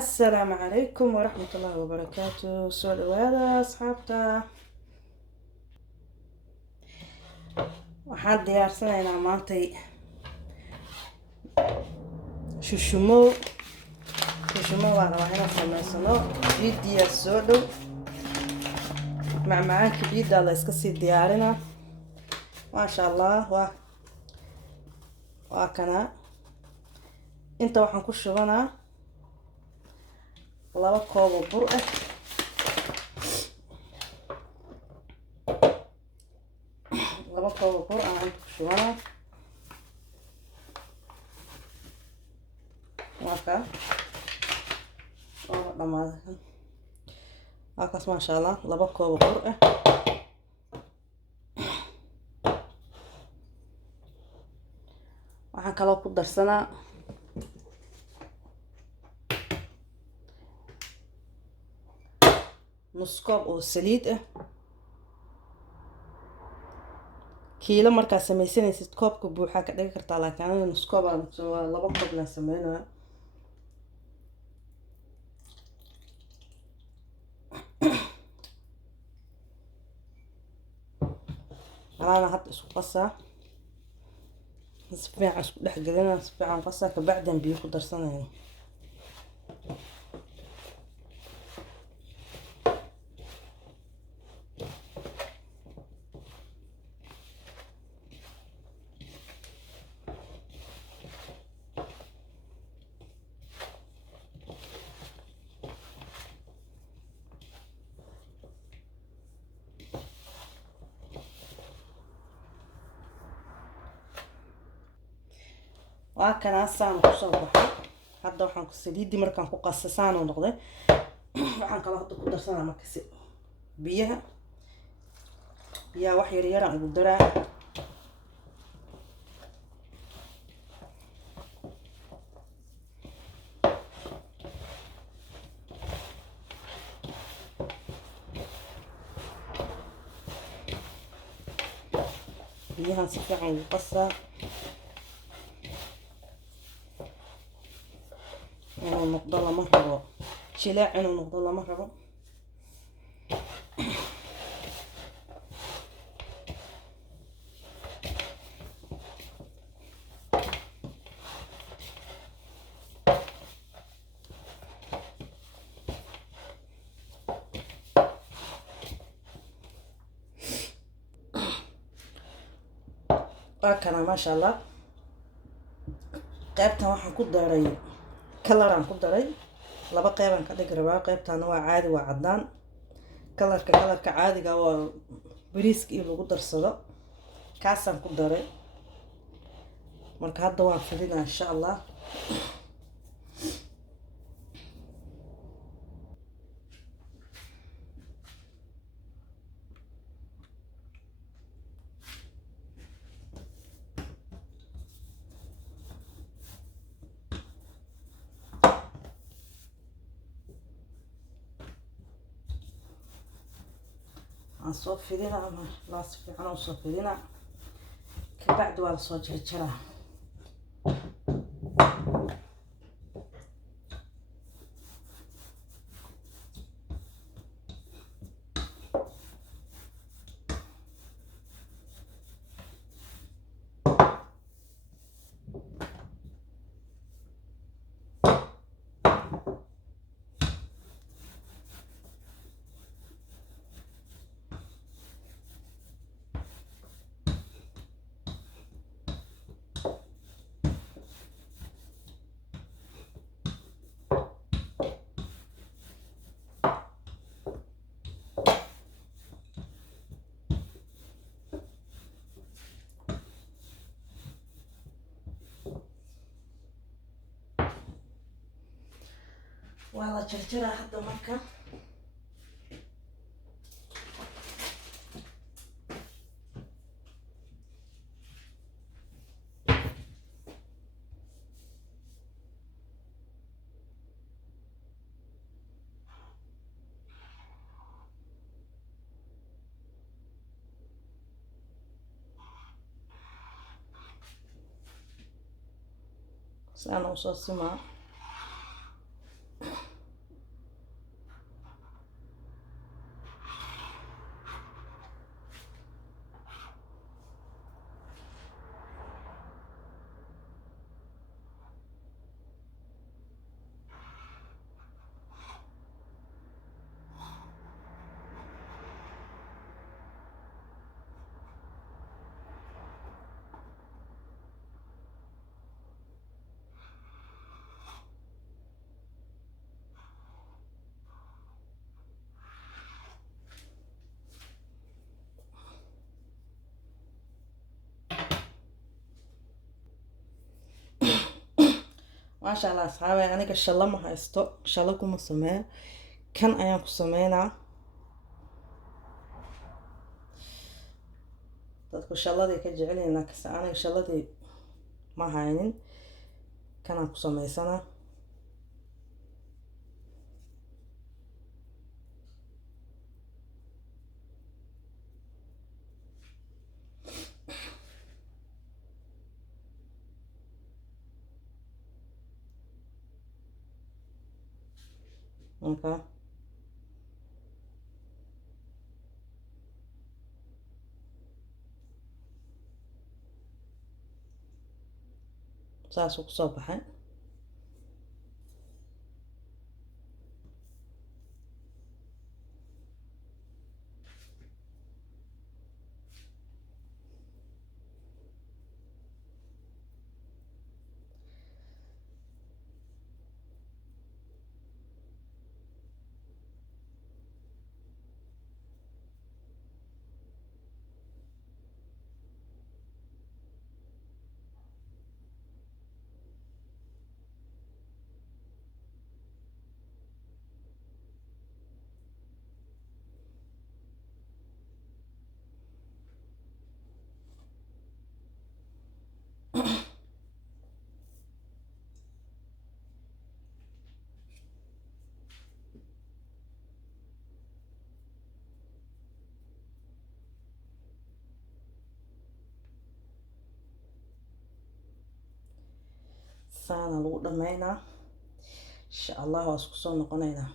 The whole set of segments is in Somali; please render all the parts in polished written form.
السلام عليكم ورحمة الله وبركاته. سو dhawaada asxaabta. Waxaan diyaarsanaynaa maantay shushumo waan rabaa inaan samaysano ciidiya soo dhow. macmacaanka ciidda la iska sii diyaarina. maasha allah waa kana. inta waxaan ku shubanaa 2 koob oo bur ah, 2 koob oo bur aan ku shubanaa. marka oo dhamaaday halkaas maasha allah 2 koob oo bur ah. waxaan kaloo ku darsanaa nus koob oo saliid ah. kiilo markaa samaysanaysid koobka buuxa ka dhigi kartaa, laakiin aniga nus koob waa 2 koob la sameynaa. alaana hadda isku qasaa, si fiican isku dhex gelinaa, si fiican qasaa, ka bacdan biyo ku darsanayna. waa kana saan ku soo baxay. hadda waxaan ku saliidii markaan ku qasasaan oo noqday. waxaan kaloo hadda ku darsanaa markaas biyaha wax yar aan ugu daraa. biyahan si fiican ugu qasaa inuu noqdo, lama rabo jilaac inuu noqdo, lama rabo. waa kana maasha allah. qaybtan waxaan ku daray kalaraan ku daray, 2 qeybaan ka dhigi rabaa. qaybtaana waa caadi, waa cadaan. kalarka caadiga waa bariiska iyo lagu darsado, kaasaan ku daray. marka hadda waan fidinaa insha allah. aan soo fidinaa ama laas fiican oo soo fidinaa, ka bacdi waa la soo jarjaraa. waa la jarjaraa hadda. marka saan u soo simaa. maasha allah asxaabe, aniga shallo ma haysto, shallo kuma sameeyo. Kan ayaan ku sameynaa. dadku shalladay ka jecelyihiin laakiinse aniga shalladii ma haynin. Kanaan ku sameysanaa. Okay. saasuu kusoo baxay. saana lagu dhameynaa. insha allah waa isku soo noqonaynaa.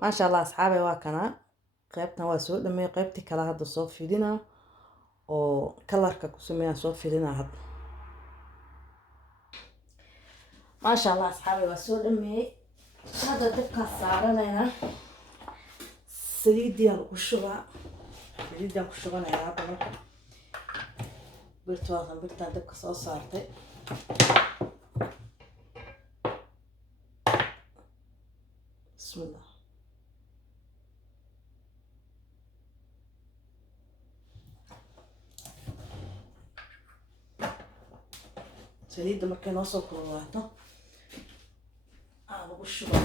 maasha allah asxaabe, waa kana qaybtan waa soo dhameey. qaybtii kale hadda soo fidinaa oo kalarka ku sameeyaa soo fidinaa hadda. maasha allah asxaabe, waa soo dhameeyey. hadda dabkaa saaranaynaa. saliidiyaan ku shubaa. saliidiyaan ku shubanayaa hadda marka. birtaan dabka soo saartay. bismillah. saliidda markay noo soo kululaato aan lagu shuba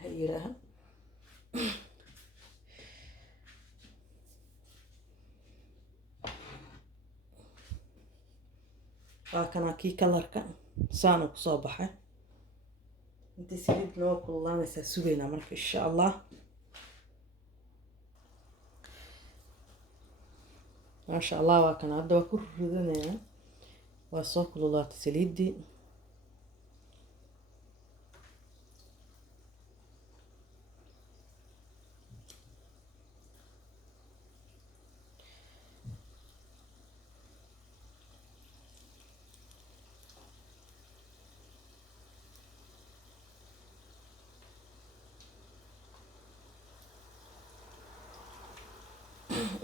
ha yiraaha. waa kana kii kalarka saanu kusoo baxay. intii saliid noo kululaanaysaa sugaynaa marka insha allah. maasha allah, waa kana hadda waa ku ridanayaa. waa soo kululaatay saliiddii.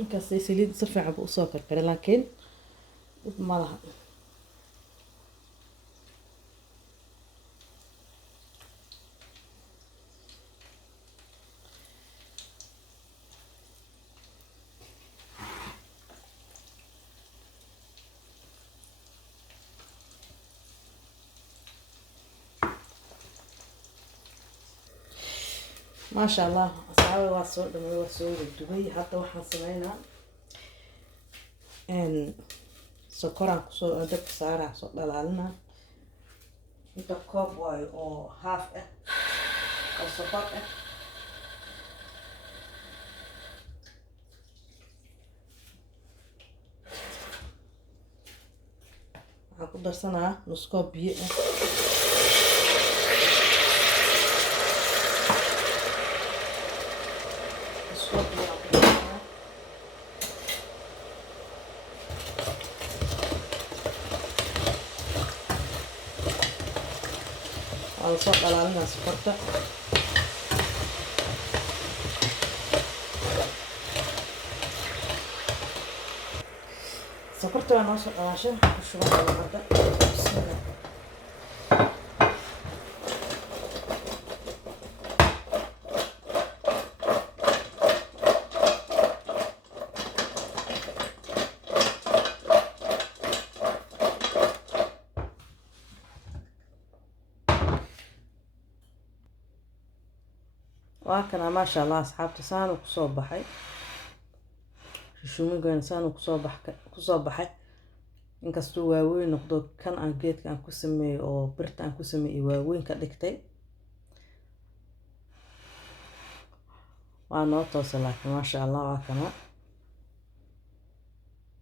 inkastay saliidda si fiican buu usoo karkaray laakiin dhib ma laha. maasha allah asxaabe, waa soo dhamay, waa soo dubay. hadda waxaan sameynaa sokoraan kusoo dabka saaraa, soo dhalaalina. inta koob waayo oo haaf ah oo sokor ah. waxaan ku darsanaa nus koob biyo ah. waan soo dhalaalinaa sokorta. sokorta برتو أنا عشان شو هذا بسم الله. وهكذا ما شاء الله أصحابتي سانو كصوب بحي شو ميقول سانو كصوب بحي inkastuu waaweyn noqdo kan aan geedka aan ku sameeyay oo birta aan ku sameeyay waaweyn ka dhigtay waa noo toosay laakiin ma sha Allah waa kana